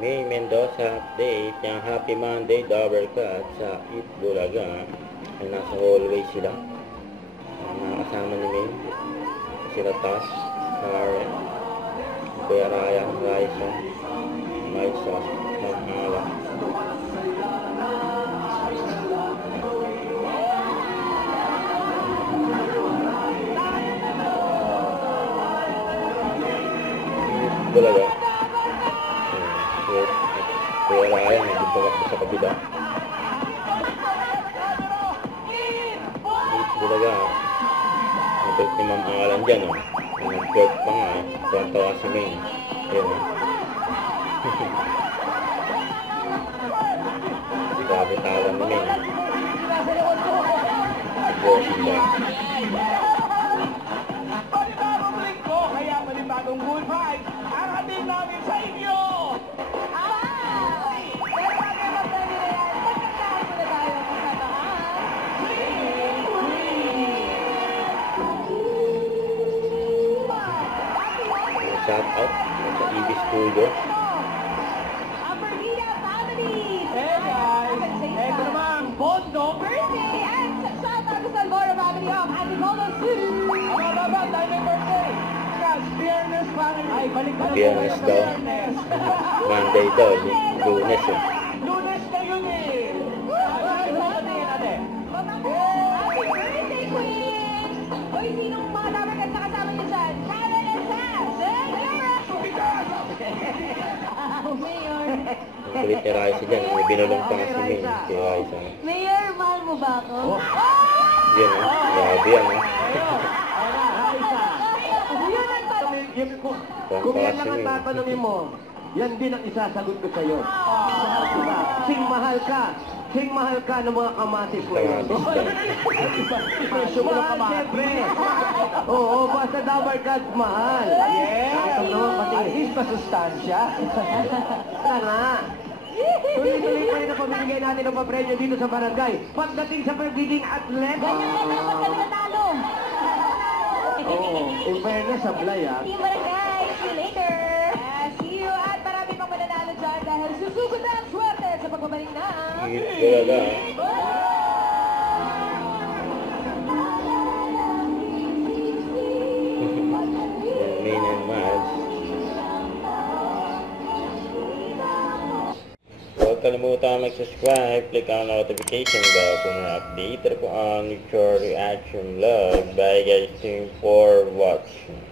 May Mendoza update ng Happy Monday Double Cut sa Eat Bulaga. Ay nasa hallway sila. Mga kasama ni May. Sila Tas, Karen, Kuya Raya, Raisa, Maisa, Magmala. Bulaga. Kuya Raya, nagtumakbo sa kabila. Bulaga. Nabalik ni Ma'am Alan dyan, oh. Nag-court pa nga, eh. Tuwan-tawa si May. Ayan, oh. Grabe tawan ni May. Bossing ba? Panibagong linggo, kaya panibagong good vibes ang ating namin sa inyo! Shout out sa EB Studio. Aperita family! Hey guys! Eto naman, Bondo! Birthday! And shout out to Salvador family of Antipolo City! Ang baba, tayo may birthday! Yes, Fairness family! Ay, balik na Fairness daw. Monday daw, Lunes, eh. Lunes na yun eh! Happy birthday natin! Happy birthday, Queen! Uy, sinong mga dapat na kasama niyo dyan? Karen and Sass! Mayor! Kulit ni Raisa dyan. May binulong pa nga si May. Si Raisa. Mayor, mahal mo ba ako? Yan, oh. Grabe yan, oh. Kung yan lang ang tatanungin mo, yan din ang isasagot ko sa'yo. Diba? Sing mahal ka. Sing mahal ka ng mga kamatis mo yun. Mahal, siyempre. Oo, basta double cut, mahal. Yes! Ito naman pati. At least masustansya. Wala nga. Tuloy-tuloy pa rin ang pamimigay natin ng papremyo dito sa barangay. Pagdating sa pagiging atleta. Ganyan na dapat kami natalo! Oo, in fairness, sablay ah. Team Barangay, see you later! See you at marami pang mananalo dyan dahil susugod na ang swerte sa pagbabalik na Eat Bulaga. Main and Miles. Huwag kalimutan mag-subscribe, click ang notification bell kung na-update ko ang your reaction vlog. Bye guys, thank you for watching.